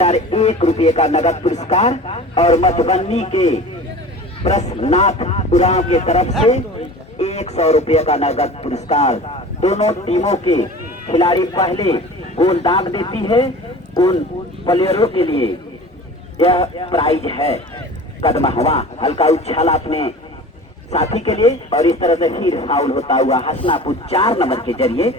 1 रुपये का नगद पुरस्कार और मधुबनी के प्रसन्नाथ उरांव की तरफ से 100 रुपये का नगद पुरस्कार। दोनों टीमों के खिलाड़ी पहले गोल दाग देती है, उन प्लेयरों के लिए यह प्राइज है। कदमहवा हल्का उछाला अपने साथी के लिए और इस तरह से फिर फाउल होता हुआ हसनापुर 4 नंबर के जरिए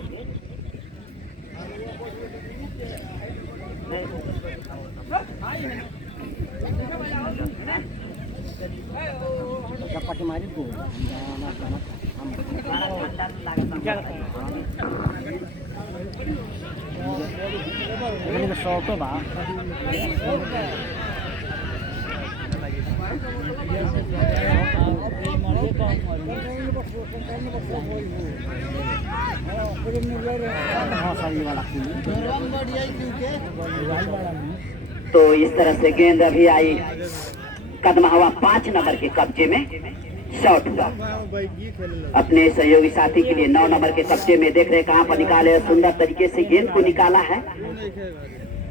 तो इस तरह से गेंद अभी आई कदमहवा 5 नंबर के कब्जे में शॉट हुआ। अपने सहयोगी साथी के लिए 9 नंबर के कब्जे में देख रहे कहां पर निकाले, सुंदर तरीके से गेंद को निकाला है।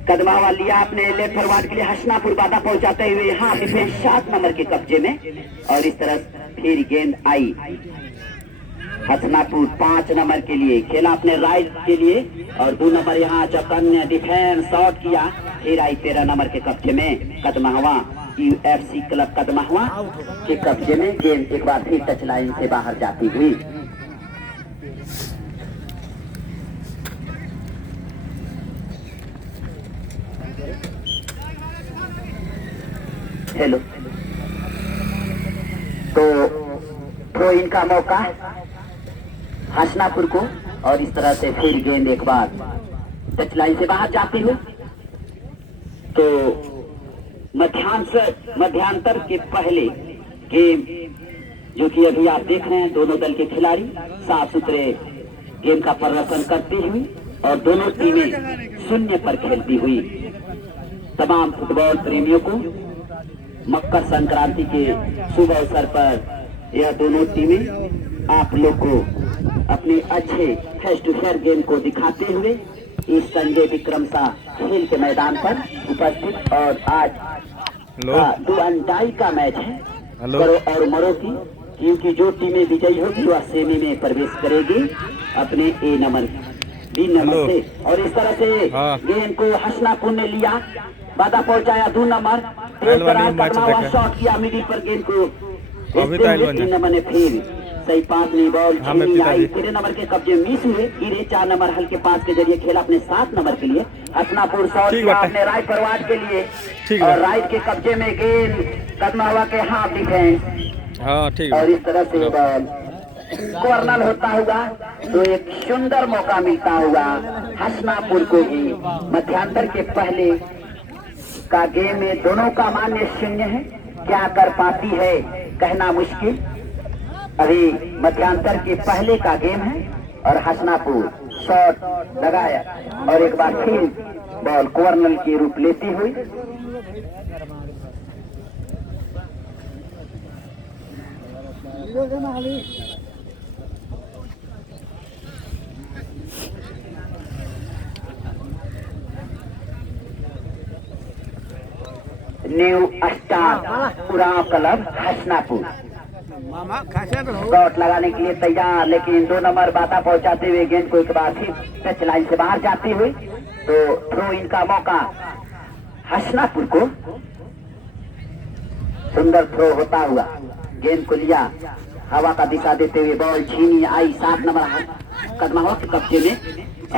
कदमहवा लिया अपने लेफ्ट फॉरवर्ड के लिए, हसनापुर बाधा पहुंचाते हुए यहाँ डिफेंस 7 नंबर के कब्जे में और इस तरह फिर गेंद आई हसनापुर 5 नंबर के लिए, खेला अपने राइट के लिए और 2 नंबर यहाँ चौकन्ने डिफेंस शॉट किया, फिर आई 13 नंबर के कब्जे में कदमहवा UFC क्लब कदमहवा के कब्जे में। गेंद एक बार फिर टच लाइन से बाहर जाती हुई। हेलो, तो थ्रो इन का मौका हसनापुर को और इस तरह से फिर गेंद एक बार टच लाइन से बाहर जाती हुई। तो मध्यांतर के पहले गेम जो कि अभी आप देख रहे हैं, दोनों दल के खिलाड़ी साफ सुथरे गेम का प्रदर्शन करती हुई और दोनों टीमें 0 पर खेलती हुई। तमाम फुटबॉल प्रेमियों को मकर संक्रांति के शुभ अवसर पर यह दोनों टीमें आप लोग को अपने अच्छे फेस टू फेस गेम को दिखाते हुए इस संजय विक्रम शाह खेल के मैदान पर उपस्थित। और आज दो अंडाई का मैच है करो और मरो की, क्योंकि जो टीमें विजयी होगी वह सेमी में प्रवेश करेगी अपने ए नंबर बी नंबर से। और इस तरह से गेंद को हसनापुर ने लिया, बाधा पहुंचाया 2 नंबर, शॉट किया मिडिल पर गेंद को 3 नंबर ने फिर सही 5 नहीं बॉल आई 3 नंबर के कब्जे मिस हुए, गिरे 4 नंबर हल्के पास के जरिए खेला अपने 7 नंबर के लिए। हसनापुर शॉट किया अपने राइट फॉरवर्ड के लिए और राइट के कब्जे में गेंद कदमहवा के हाफ डिफेंस और इस तरह से बॉल कॉर्नर होता हुआ। तो एक सुंदर मौका मिलता हुआ हसनापुर को भी। मध्यांतर के पहले का गेम में दोनों का मान्य 0 है, क्या कर पाती है कहना मुश्किल। अभी मध्यांतर के पहले का गेम है और हसनापुर शॉट लगाया और एक बार फिर बॉल कॉर्नर के रूप लेती हुई। New star Oraon club Hasanapur shot लगाने के लिए तैयार, लेकिन 2 नंबर बाधा पहुंचाते हुए गेंद को एक बार फिर टच लाइन से बाहर जाती हुई। तो थ्रो इन का मौका हसनापुर को, सुंदर थ्रो होता हुआ गेंद को लिया, हवा का दिशा देते हुए बॉल छीनी आई 7 नंबर कदमहवा के कब्जे में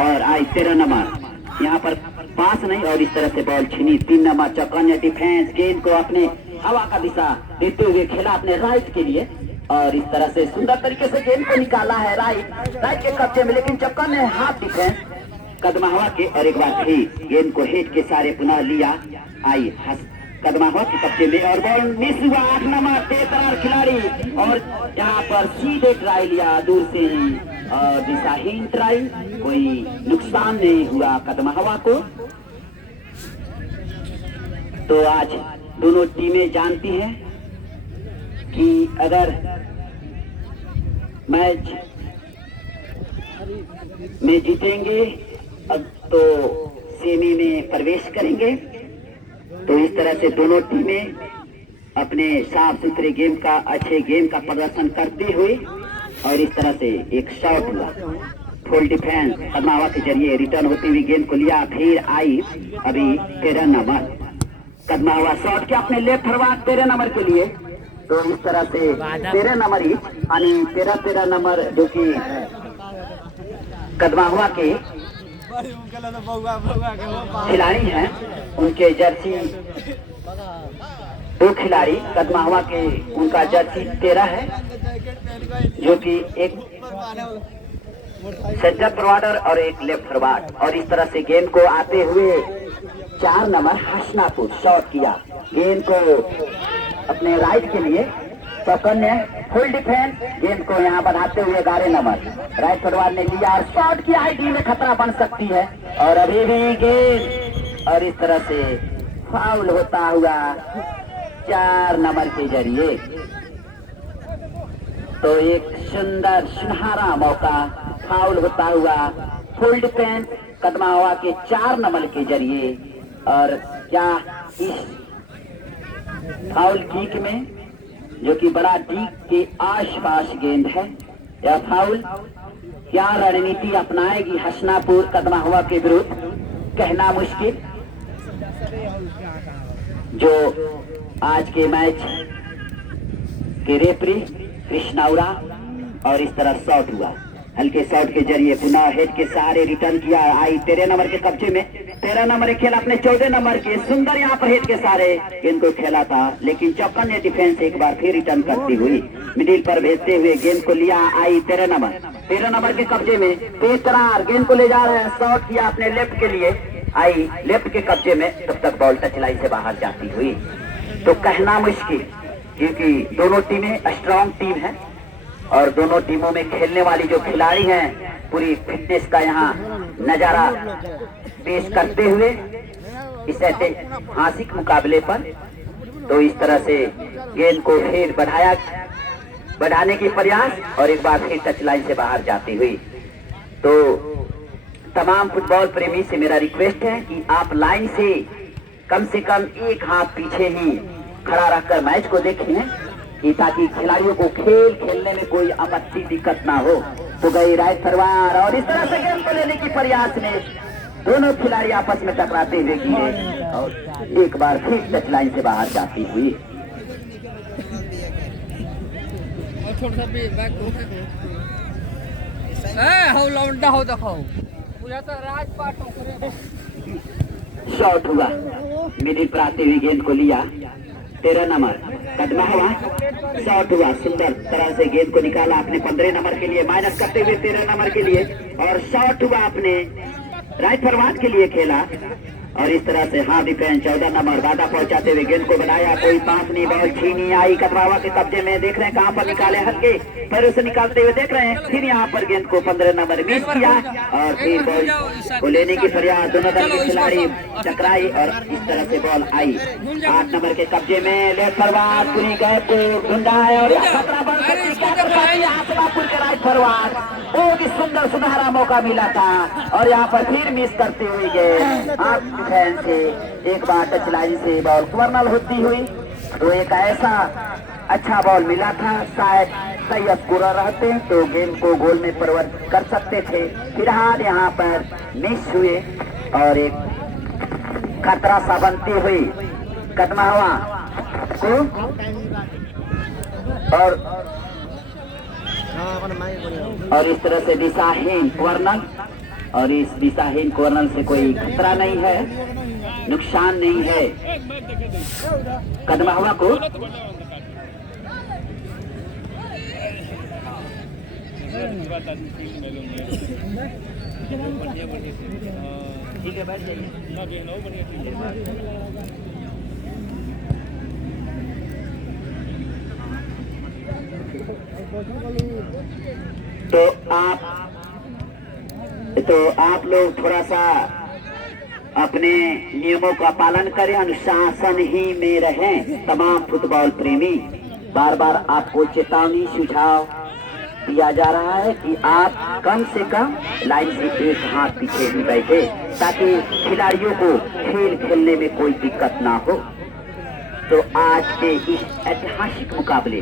और आई 13 नंबर यहाँ पर पास नहीं और इस तरह से बॉल छीनी 3 नंबर चौकन्ने डिफेंस, गेंद को अपने हवा का दिशा देते हुए खेला अपने राइट के लिए और इस तरह से सुंदर तरीके से गेंद को निकाला है राइट के कब्जे में, लेकिन चौकन्ने हाफ डिफेंस कदमहवा के और एक बार फिर गेंद को हेड के सारे पुनः लिया आई कदमहवा के कब्जे में और बॉल मिस हुआ। 8 नंबर बेकरार खिलाड़ी और यहाँ पर सीधे ट्राई लिया दूर से ही और दिशाहीन ट्राई, कोई नुकसान नहीं हुआ कदमहवा को। तो आज दोनों टीमें जानती हैं कि अगर मैच में जीतेंगे अब तो सेमी में प्रवेश करेंगे तो इस तरह से दोनों टीमें अपने साफ सुथरे गेम का अच्छे गेम का प्रदर्शन करते हुए और इस तरह से एक शॉट हुआ फुल डिफेंस कदमावा के जरिए रिटर्न होती हुई गेंद को लिया, फिर आई अभी 13 नंबर कदमावा शॉट के अपने लेफ्ट फॉरवर्ड 13 नंबर के लिए। तो इस तरह से 13 नंबर ही यानी 13 नंबर जो कि कदमावा के खिलाड़ी हैं, उनके जर्सी 2 खिलाड़ी कदमावा के, उनका जर्सी 13 है जो कि एक सेंटर फॉरवर्डर और एक लेफ्ट फॉरवर्ड। और इस तरह से गेंद को आते हुए 4 नंबर हसनापुर शॉट किया गेंद को अपने राइट के लिए, चौकन्ने फुल डिफेंस गेंद को यहाँ बढ़ाते हुए 11 नंबर राइट फॉरवर्ड ने लिया और शॉट की आईडी में खतरा बन सकती है और अभी भी गेंद और इस तरह से फाउल होता हुआ 4 नंबर के जरिए। तो एक सुंदर सुनहरा मौका फाउल होता हुआ फुल डिफेंस कदमावा के 4 नंबर के जरिए। और क्या इस फाउल किक में जो कि बड़ा डीक के आसपास गेंद है, यह फाउल क्या रणनीति अपनाएगी हसनापुर कदमावा के विरुद्ध कहना मुश्किल। जो आज के मैच के रेफरी कृष्णाउरा और इस तरह शॉट हुआ, हल्के शॉट के जरिए पुनः हेड के सहारे रिटर्न किया, आई 13 नंबर के कब्जे में। 13 नंबर खेला अपने 14 नंबर के, सुंदर यहाँ पर हेड के सहारे गेंद को खेला था, लेकिन चौकन्ने डिफेंस एक बार फिर रिटर्न करती हुई मिडिल पर भेजते हुए गेंद को लिया, आई 13 नंबर के कब्जे में। तेज तरार गेंद को ले जा रहे हैं, शॉट किया अपने लेफ्ट के लिए, आई लेफ्ट के कब्जे में, तब तक बॉल टच लाइन से बाहर जाती हुई। तो कहना मुश्किल क्योंकि दोनों टीमें स्ट्रांग टीम है और दोनों टीमों में खेलने वाली जो खिलाड़ी हैं पूरी फिटनेस का यहाँ नजारा पेश करते हुए इस ऐतिहासिक मुकाबले पर। तो इस तरह से गेंद को फिर बढ़ाने की प्रयास और एक बार फिर टच लाइन से बाहर जाती हुई। तो तमाम फुटबॉल प्रेमी से मेरा रिक्वेस्ट है कि आप लाइन से कम एक हाथ पीछे ही खड़ा रखकर मैच को देखें कि ताकि खिलाड़ियों को खेल खेलने में कोई आपत्ति दिक्कत ना हो। तो गई राइट फॉरवर्ड और इस तरह से गेंद को लेने की प्रयास में दोनों खिलाड़ी आपस में टकराते हुए गिरे और एक बार फिर टच लाइन से बाहर जाती हुई। शॉट हुआ मिडिल पर आते हुए गेंद को लिया, 13 नंबर कदमा हुआ, शॉट हुआ, सुंदर तरह से गेंद को निकाला अपने 15 नंबर के लिए, माइनस करते हुए 13 नंबर के लिए और शॉट हुआ अपने राइट फॉरवर्ड के लिए खेला और इस तरह से हाफ डिफेंस 14 नंबर बाधा पहुंचाते हुए गेंद को बनाया, कोई पास नहीं, बॉल छीनी आई कदमावा के कब्जे में, देख रहे हैं कहां पर निकाले, हल्के पैरों से निकालते हुए देख रहे हैं, फिर यहां पर गेंद को 15 नंबर मिस किया और फिर बॉल को लेने की प्रयास, दोनों दल के खिलाड़ी टकराई और इस तरह से बॉल आई 8 नंबर के कब्जे में, लेफ्ट फॉरवर्ड पूरी गैप को ढूंढा है और खतरा बन सकती के राइट फॉरवर्ड, बहुत ही सुंदर सुनहरा मौका मिला था और यहाँ पर फिर मिस करते हुए गए से एक बार टच लाइन से बॉल कॉर्नर होती हुई। तो एक ऐसा अच्छा बॉल मिला था, शायद सही स्कोरर रहते तो गेम को गोल में परिवर्तित कर सकते थे, फिलहाल यहाँ पर मिस हुए और एक खतरा सा बनती हुई कदमावा को और इस तरह से दिशाहीन कॉर्नर, और इस दिशाहीन कॉर्नर से कोई खतरा नहीं है, नुकसान नहीं है कदमावा को। ठीक है, बैठ जाइए। तो आप लोग थोड़ा सा अपने नियमों का पालन करें, अनुशासन ही में रहें। तमाम फुटबॉल प्रेमी बार बार आपको चेतावनी सुझाव दिया जा रहा है कि आप कम से कम लाइन से एक हाथ पीछे ही बैठे ताकि खिलाड़ियों को खेल खेलने में कोई दिक्कत ना हो। तो आज के इस ऐतिहासिक मुकाबले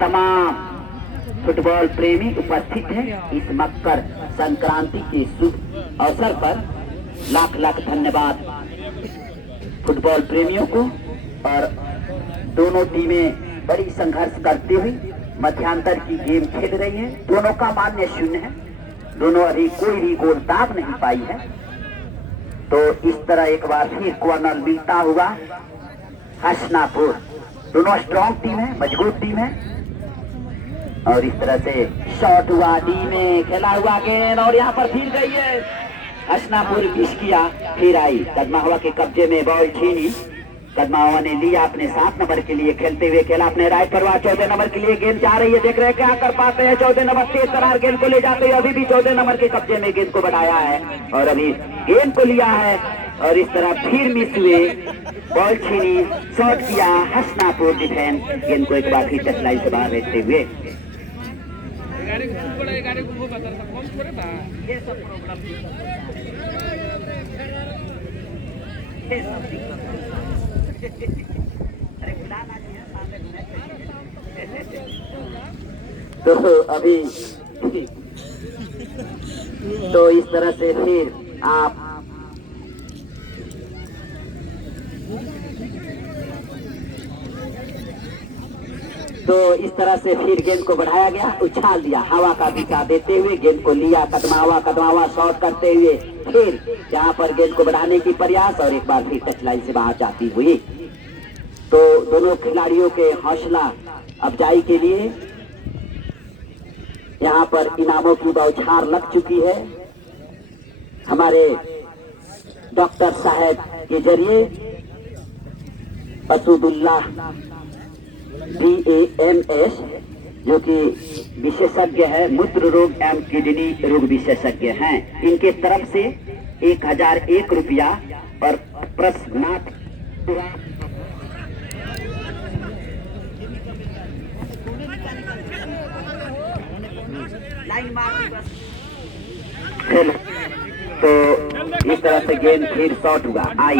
तमाम फुटबॉल प्रेमी उपस्थित हैं। इस मकर संक्रांति के शुभ अवसर पर लाख लाख धन्यवाद फुटबॉल प्रेमियों को। और दोनों टीमें बड़ी संघर्ष करते हुए मध्यांतर की गेम खेल रही हैं। दोनों का मान्य शून्य है, दोनों अभी कोई भी गोल दाग नहीं पाई है। तो इस तरह एक बार फिर कॉर्नर मिलता हुआ हसनापुर, दोनों स्ट्रॉन्ग टीम है, मजबूत टीम है। और इस तरह से शॉट हुआ, डी में खेला हुआ गेंद और यहाँ पर फिर गई है हसनापुर, विश किया फिर आई। कदमावा के कब्जे में बॉल छीनी, कदमावा ने लिया अपने 7 नंबर के लिए खेलते हुए, खेला अपने राइट परवाह 14 नंबर के लिए गेंद जा रही है। देख रहे हैं क्या कर पाते हैं 14 नंबर, तेज तरार गेंद को ले जाते हैं। अभी भी 14 नंबर के कब्जे में गेंद को बढ़ाया है और अभी गेंद को लिया है और इस तरह फिर मिस हुए, बॉल छीनी, शॉट किया हसनापुर डिफेंस, गेंद को एक बार फिर टच लाइन से बाहर भेजते हुए। तो अभी तो इस तरह से फिर आप तो इस तरह से फिर गेंद को बढ़ाया गया, उछाल दिया, हवा का दिशा देते हुए गेंद को लिया कदमावा शॉट करते हुए, फिर यहाँ पर गेंद को बढ़ाने की प्रयास और एक बार फिर टच लाइन से बाहर जाती हुई। तो दोनों खिलाड़ियों के हौसला अफजाई के लिए यहाँ पर इनामों की बौछार लग चुकी है। हमारे डॉक्टर साहब के जरिए असुदुल्लाह BAMS जो कि विशेषज्ञ है, मूत्र रोग एवं किडनी रोग विशेषज्ञ हैं, इनके तरफ से 1001 रुपया और प्रश्नार्थ तो इस तरह से गेंद फिर शॉट हुआ, आई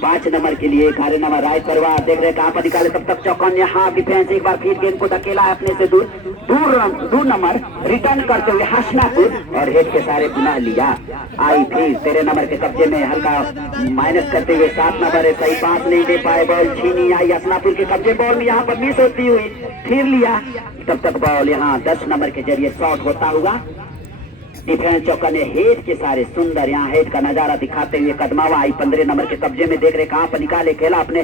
5 नंबर के लिए 11 नंबर राइट परवाह, देख रहे कहां पर निकाले, तब तक चौकन यहाँ डिफेंस एक बार फिर गेंद को धकेला है अपने से दूर नंबर रिटर्न करते हुए हसनापुर और हेड के सारे पुनः लिया, आई फिर 13 नंबर के कब्जे में हल्का माइनस करते हुए 7 नंबर है, सही पास नहीं दे पाए, बॉल छीनी आई हसनापुर के कब्जे, बॉल में यहाँ पर मिस होती हुई फिर लिया, तब तक बॉल यहाँ 10 नंबर के जरिए शॉट होता हुआ डिफेंस चौका ने हेड के सारे सुंदर यहाँ हेड का नजारा दिखाते हुए कदमावा आई 15 नंबर के कब्जे में, देख रहे कहां पर निकाले, खेला अपने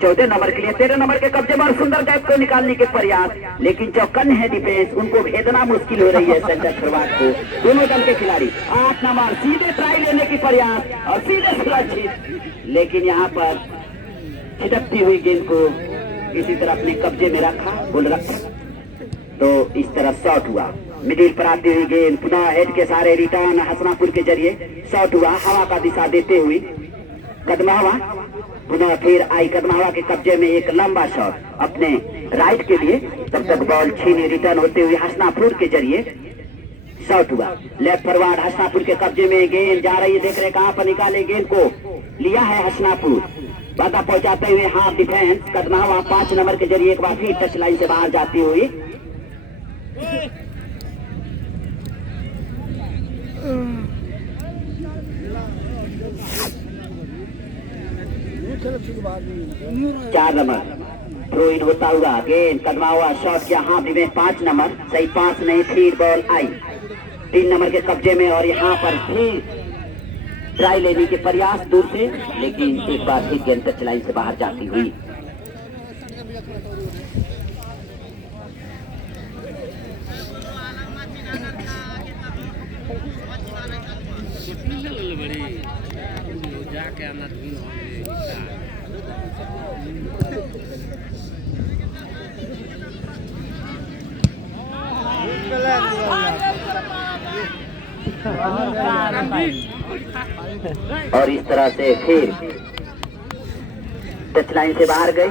14 नंबर के लिए 13 नंबर के कब्जे में और सुंदर गैप को निकालने के प्रयास, लेकिन चौकन है डिफेंस, उनको भेजना मुश्किल हो रही है सेंटर फॉरवर्ड को। दोनों दल के खिलाड़ी 8 नंबर सीधे ट्राई लेने की प्रयास और सीधे सुरक्षित, लेकिन यहाँ पर छिटकती हुई गेंद को किसी तरह अपने कब्जे में रखा, गोल रखा। तो इस तरह शॉट हुआ, मिडिल पर आती हुई गेंद पुनः हेड के सारे रिटर्न हसनापुर के जरिए शॉट हुआ, हवा का दिशा देते हुए कदमावा पुनः फिर आई कदमावा के कब्जे में एक लंबा शॉट अपने राइट के लिए, तब तक बॉल छीनी रिटर्न होते हुए हसनापुर के जरिए शॉट हुआ, लेफ्ट फॉरवर्ड हसनापुर के कब्जे में गेंद जा रही है, देख रहे कहां पर निकाले, गेंद को लिया है हसनापुर, बाधा पहुंचाते हुए हाफ डिफेंस कदमावा 5 नंबर के जरिए एक बार फिर टच लाइन से बाहर जाती हुई। चार नंबर थ्रो इन होता हुआ गेंद कदमावा शॉट किया, हाफ डिफेंस 5 नंबर, सही पास नहीं, फिर बॉल आई 3 नंबर के कब्जे में और यहाँ पर फिर ट्राई लेने के प्रयास दूर से, लेकिन एक बार फिर गेंद टच लाइन से बाहर जाती हुई। और इस तरह से फिर टच लाइन से बाहर गई।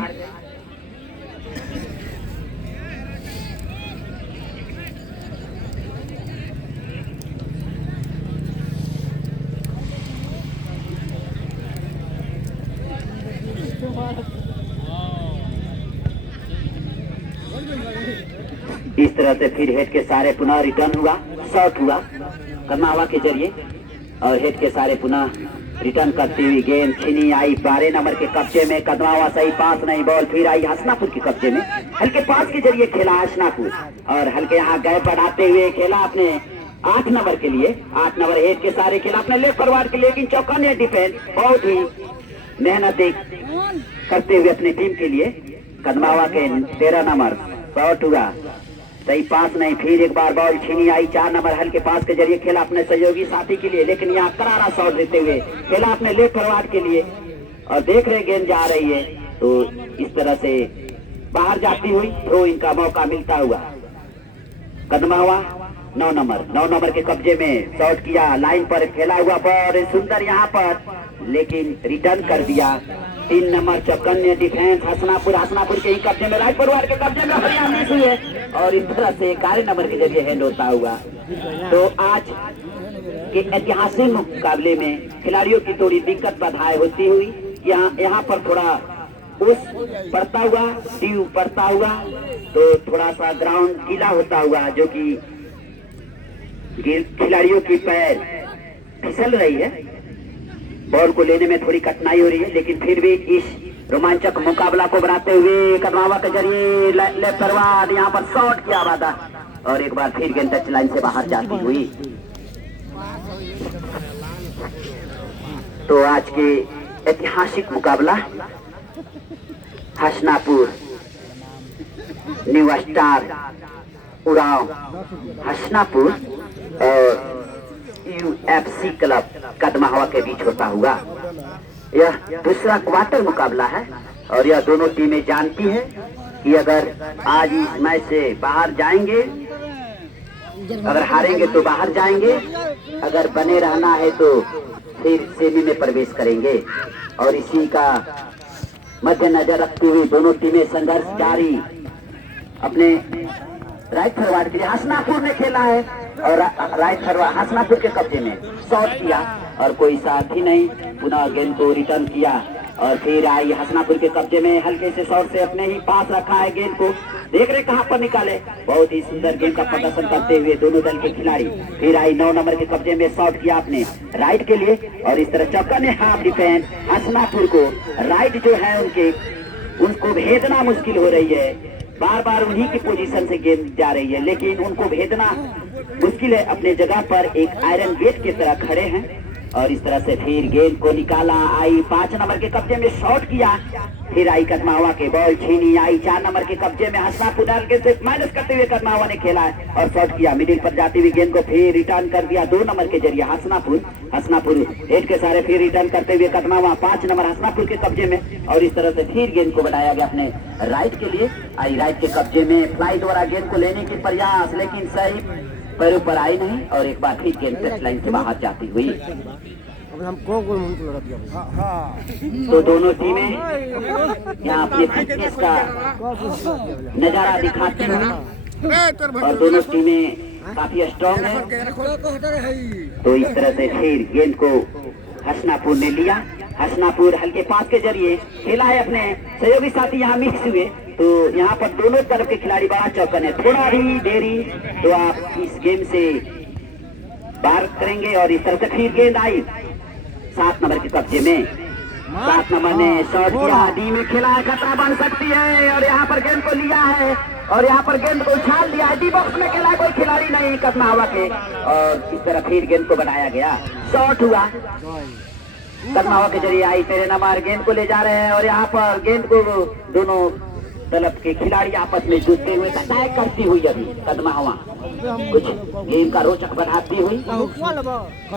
इस तरह से फिर हेड के सारे पुनः रिटर्न हुआ, शॉट हुआ कदमावा के जरिए और हेड के सारे पुनः रिटर्न करती हुई गेंद छीनी आई 12 नंबर के कब्जे में। कदमावा सही पास नहीं, बॉल फिर आई हसनापुर के कब्जे में। हल्के पास के जरिए खेला हसनापुर और हल्के यहाँ गैप बढ़ाते हुए खेला अपने 8 नंबर के लिए। 8 नंबर हेड के सारे खेला अपने लेफ्ट फॉरवर्ड के लिए, लेकिन चौकन्ने डिफेंस बहुत ही मेहनत करते हुए अपनी टीम के लिए। कदमावा के 13 नंबर शॉट हुआ, सही पास नहीं, फिर एक बार बॉल छीनी आई। 4 नंबर हल्के पास के जरिए खेला अपने सहयोगी साथी के लिए, लेकिन यहाँ करारा शॉट देते हुए खेला अपने लेफ्ट फॉरवर्ड के लिए और देख रहे गेंद जा रही है तो इस तरह से बाहर जाती हुई थ्रो इनका मौका मिलता हुआ। कदमावा 9 नंबर के कब्जे में शॉट किया, लाइन पर खेला हुआ पर सुंदर यहाँ पर, लेकिन रिटर्न कर दिया। 3 नंबर चौकन्ने डिफेंस हसनापुर के ही कब्जे में, राइट फॉरवर्ड के कब्जे में हरियाणा हुई है और इस तरह से 11 नंबर के जरिए हैंड होता हुआ। तो आज के ऐतिहासिक मुकाबले में खिलाड़ियों की थोड़ी दिक्कत बाधाएं होती हुई, यहाँ पर थोड़ा उस पड़ता हुआ, ड्यू पड़ता हुआ, तो थोड़ा सा ग्राउंड गीला होता हुआ, जो कि खिलाड़ियों की पैर फिसल रही है, बॉल को लेने में थोड़ी कठिनाई हो रही है, लेकिन फिर भी इस रोमांचक मुकाबला को बनाते हुए कदमावा के जरिए लेफ्ट फॉरवर्ड यहाँ पर शॉट किया वादा और एक बार फिर गेंद टच लाइन से बाहर जाती हुई। तो आज के ऐतिहासिक मुकाबला हसनापुर न्यू स्टार उड़ाव हसनापुर और UFC क्लब कदमावा के बीच होता हुआ यह दूसरा क्वार्टर मुकाबला है और यह दोनों टीमें जानती है कि अगर आज इस मैच से बाहर जाएंगे, अगर हारेंगे तो बाहर जाएंगे, अगर बने रहना है तो फिर सेमी में प्रवेश करेंगे। और इसी का मद्देनजर रखते हुए दोनों टीमें संघर्ष जारी अपने राइट फॉरवर्ड के लिए हसनापुर ने खेला है और राइट फॉरवर्ड हसनापुर के कब्जे में शॉट किया और कोई साथी नहीं, पुनः गेंद को रिटर्न किया और फिर आई हसनापुर के कब्जे में, हल्के से शॉट से अपने ही पास रखा है गेंद को, देख रहे कहां पर निकाले। बहुत ही सुंदर गेंद का प्रदर्शन करते हुए दोनों दल के खिलाड़ी। फिर आई 9 नंबर के कब्जे में शॉट किया आपने राइट के लिए और इस तरह चौकन्ने हाफ डिफेंस हसनापुर को राइट जो है उनको भेजना मुश्किल हो रही है, बार बार उन्हीं की पोजीशन से गेंद जा रही है, लेकिन उनको भेजना मुश्किल है। अपने जगह पर एक आयरन गेट की तरह खड़े हैं और इस तरह से फिर गेंद को निकाला, आई 5 नंबर के कब्जे में शॉट किया, फिर आई कदमावा के बॉल छीनी आई 4 नंबर के कब्जे में हसनापुर डाल के से माइनस करते हुए कदमावा ने खेला है और शॉट किया, मिडिल पर जाती हुई गेंद को फिर रिटर्न कर दिया 2 नंबर के जरिए हसनापुर हेड के सारे फिर रिटर्न करते हुए कदमावा 5 नंबर हसनापुर के कब्जे में और इस तरह से फिर गेंद को बढ़ाया गया अपने राइट के लिए। आई राइट के कब्जे में फ्लाई द्वारा गेंद को लेने की प्रयास, लेकिन सही पैरों पर आई नहीं और एक बार फिर गेंद टच लाइन से बाहर जाती हुई। तो दोनों टीमें यहाँ अपने फिटनेस का नजारा दिखाती हैं और दोनों टीमें काफी स्ट्रॉन्ग हैं। तो इस तरह से फिर गेंद को हसनापुर ने लिया, हसनापुर हल्के पास के जरिए खेला है, अपने सहयोगी साथी यहाँ मिक्स हुए, तो यहाँ पर दोनों तरफ के खिलाड़ी बड़ा चौकन है, थोड़ा भी देरी तो आप इस गेम से बाहर करेंगे। और इस तरह से फिर गेंद आई 7 नंबर के कब्जे में, 7 नंबर ने शॉट किया, डी में खेला है, खतरा बन सकती है और यहाँ पर गेंद को लिया है और यहाँ पर गेंद को उछाल दिया है, डी बॉक्स में खेला है, कोई खिलाड़ी नहीं कदमावा के और इस तरह फिर गेंद को बढ़ाया गया, शॉट हुआ, कदमावा के जरिए आई 13 नंबर गेंद को ले जा रहे हैं और यहाँ पर गेंद को दोनों तरफ के खिलाड़ी आपस में जूझते हुए अटैक करती हुई अभी कदमावा कुछ गेम का रोचक बढ़ाती हुई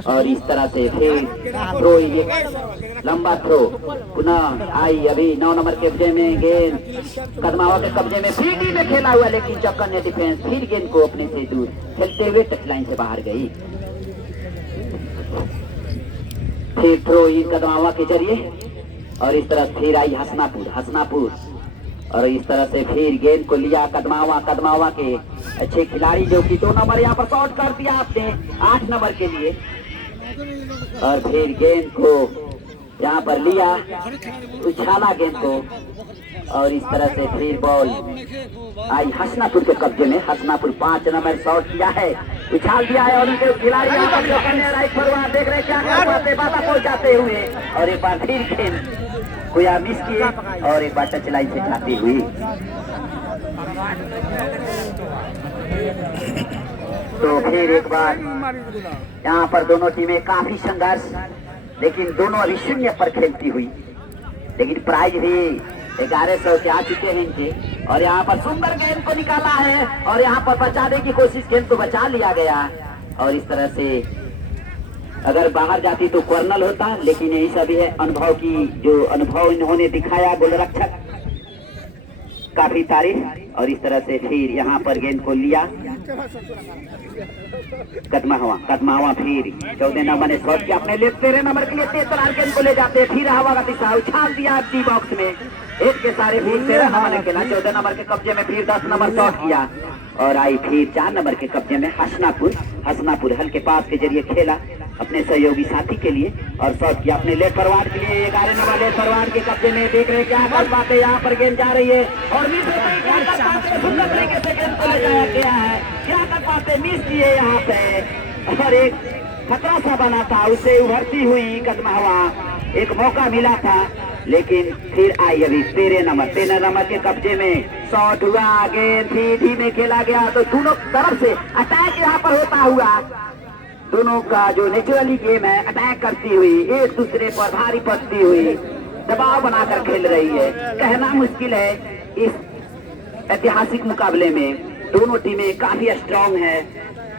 और इस तरह से फिर थ्रो, लंबा थ्रो पुनः आई अभी 9 नंबर के कब्जे में गेंद कदमावा के कब्जे में, फिर में खेला हुआ, लेकिन चौकन्ने डिफेंस फिर गेंद को अपने से दूर खेलते हुए टच लाइन से बाहर गई। फिर थ्रो इन कदमावा के जरिए और इस तरह फिर आई हसनापुर और इस तरह से फिर गेंद को लिया कदमावा के अच्छे खिलाड़ी जो कि 2 नंबर यहाँ पर शॉट कर दिया आपने 8 नंबर के लिए और फिर गेंद को यहाँ पर लिया, उछाला गेंद को और इस तरह से फिर बॉल आई हसनापुर के कब्जे में। हसनापुर 5 नंबर शॉट किया है, उछाल दिया है और उनके खिलाड़ी यहाँ पर जो राइट फॉरवर्ड देख रहे क्या कर पाते, बाधा पहुंचाते हुए और एक बार फिर गेंद कोया मिस किए और एक बार टच लाइन से जाती हुई। तो फिर एक बार यहाँ पर दोनों टीमें काफी संघर्ष, लेकिन दोनों अभी शून्य पर खेलती हुई, लेकिन प्राइज भी 1100 के आ चुके हैं इनके। और यहाँ पर सुंदर गेंद को निकाला है और यहाँ पर बचाने की कोशिश, गेंद को बचा लिया गया और इस तरह से अगर बाहर जाती तो कॉर्नर होता, लेकिन यही सभी है अनुभव की, जो अनुभव इन्होंने दिखाया गोलरक्षक, काफी तारीफ। और इस तरह से फिर यहाँ पर गेंद को लिया, कदमा हुआ फिर 14 नंबर ने शॉट किया अपने लिए, 13 नंबर के लिए तेज गेंद को ले जाते, फिर हवा का दिशा उछाल दिया डी बॉक्स में, एक के सारे फिर 13 नंबर ने खेला, 14 नंबर के कब्जे में, फिर 10 नंबर शॉट किया और आई फिर 4 नंबर के कब्जे में हसनापुर हल के पास के जरिए खेला अपने सहयोगी साथी के लिए और शॉट किया अपने लेफ्ट फॉरवर्ड के लिए। 11 नंबर लेफ्ट फॉरवर्ड के कब्जे में, देख रहे क्या कर पाते, यहाँ पर गेंद जा रही है और मिस सुंदर तरीके से गेंद को ले जाया गया है, क्या कर पाते, मिस किए यहाँ पे और एक खतरा सा बना था, उसे उभरती हुई कदमा हवा, एक मौका मिला था, लेकिन फिर आई अभी 13 नंबर के कब्जे में शॉट हुआ, गेंद धीमे खेला गया तो दोनों तरफ से अटैक यहाँ पर होता हुआ, दोनों का जो नेचुरली गेम है अटैक करती हुई, एक दूसरे पर भारी पड़ती हुई, दबाव बनाकर खेल रही है। कहना मुश्किल है, इस ऐतिहासिक मुकाबले में दोनों टीमें काफी स्ट्रांग है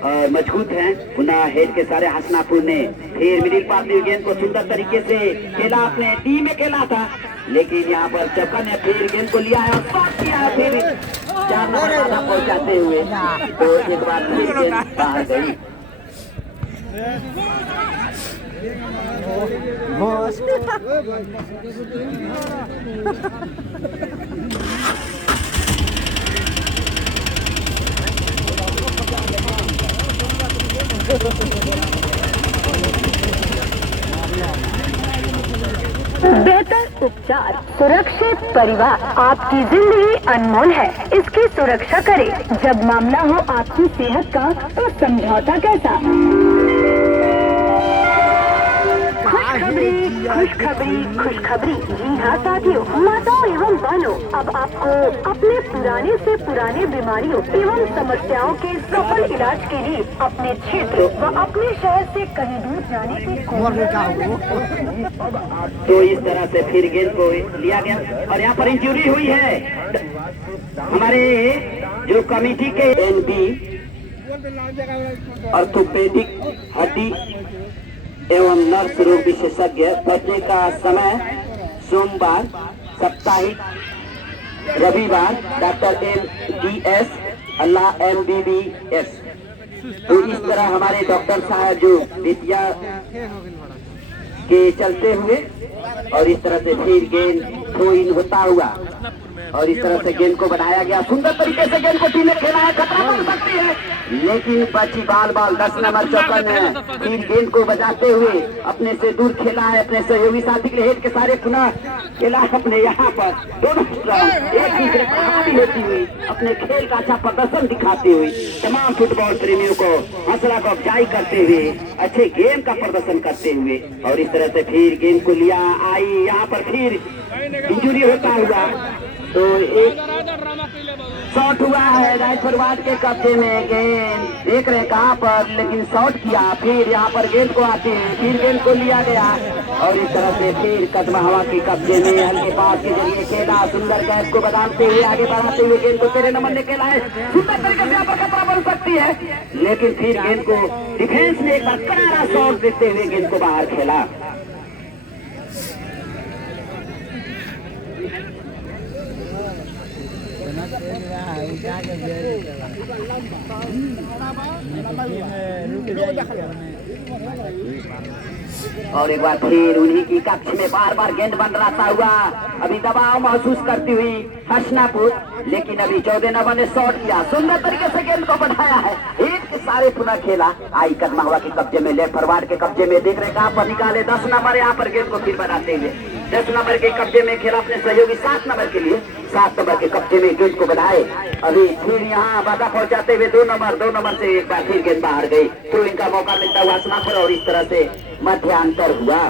और मजबूत हैं। पुनः हेड के सारे हसनापुर ने फिर मिडिल पास में गेंद को सुंदर तरीके से खेला, अपने टीम में खेला था, लेकिन यहाँ पर चक्कर ने फिर गेंद को लिया है और शॉट किया है, फिर 4 नंबर पहुंचाते हुए तो एक बार फिर गेंद बाहर गई। बेहतर उपचार, सुरक्षित परिवार, आपकी जिंदगी अनमोल है, इसकी सुरक्षा करें। जब मामला हो आपकी सेहत का तो समझौता कैसा। खुशखबरी जी हाँ साथियों, माताओं एवं बहनों, अब आपको अपने पुराने से पुराने बीमारियों एवं समस्याओं के सफल इलाज के लिए अपने क्षेत्र व अपने शहर से कहीं दूर जाने की तो इस तरह से फिर गेंद को लिया गया और यहाँ पर इंजरी हुई है हमारे जो कमेटी के एनबी ऑर्थोपेडिक हड्डी एवं नर्स रोग विशेषज्ञ बैठने का समय सोमवार, साप्ताहिक रविवार, डॉक्टर MDS अल्लाह MBBS। तो इस तरह हमारे डॉक्टर साहब जो विद्या के चलते हुए और इस तरह से फिर गेंद थ्रो इन होता हुआ और इस तरह से गेंद को बढ़ाया गया, सुंदर तरीके से गेंद को टीम ने खेला है, खतरा बन सकती है, लेकिन बची बाल 10 नंबर चौकन है, फिर गेंद को बजाते हुए अपने से दूर खेला है, अपने सहयोगी साथी के हेड के सारे पुनः खेला अपने यहाँ पर, दोनों एक दूसरे पर हावी होती हुई अपने खेल का अच्छा प्रदर्शन दिखाती हुई तमाम फुटबॉल प्रेमियों को हौसला को अफजाई करते हुए अच्छे गेम का प्रदर्शन करते हुए और इस तरह से फिर गेंद को लिया, आई यहाँ पर फिर इंजरी होता हुआ तो एक शॉट हुआ है राइट फॉरवर्ड के कब्जे में, गेंद देख रहे कहाँ पर, लेकिन शॉट किया, फिर यहाँ पर गेंद को आती है, फिर गेंद को लिया गया और इस तरह से फिर कदमा हवा के कब्जे में हल्के पास के जरिए खेला, सुंदर कैच को बदलते हुए आगे बढ़ाते हुए गेंद को 13 नंबर ने खेला है, सुंदर तरीके से यहाँ पर खतरा बन सकती है, लेकिन फिर गेंद को डिफेंस में एक बार करारा शॉट देते हुए गेंद को बाहर खेला। और एक बार फिर उन्हीं की कक्ष में बार बार गेंद बन रहा हुआ, अभी दबाव महसूस करती हुई हसनापुर, लेकिन अभी 14 नंबर ने शॉट किया, सुंदर तरीके से गेंद को बढ़ाया है, एक के सारे पुनः खेला। आई कदमावा के कब्जे में, लेफ्ट फॉरवर्ड के कब्जे में, देख रहे कहां पर निकाले, 10 नंबर यहाँ पर गेंद को फिर बनाते हुए 10 नंबर के कब्जे में खेला अपने सहयोगी 7 नंबर के लिए, 7 नंबर के कब्जे में गेंद को बढ़ाए। अभी फिर यहाँ बाधा पहुंचाते हुए 2 नंबर से एक बार फिर गेंद बाहर गई, थ्रोइंग का मौका मिलता हुआ हसनापुर और इस तरह से मध्यांतर हुआ।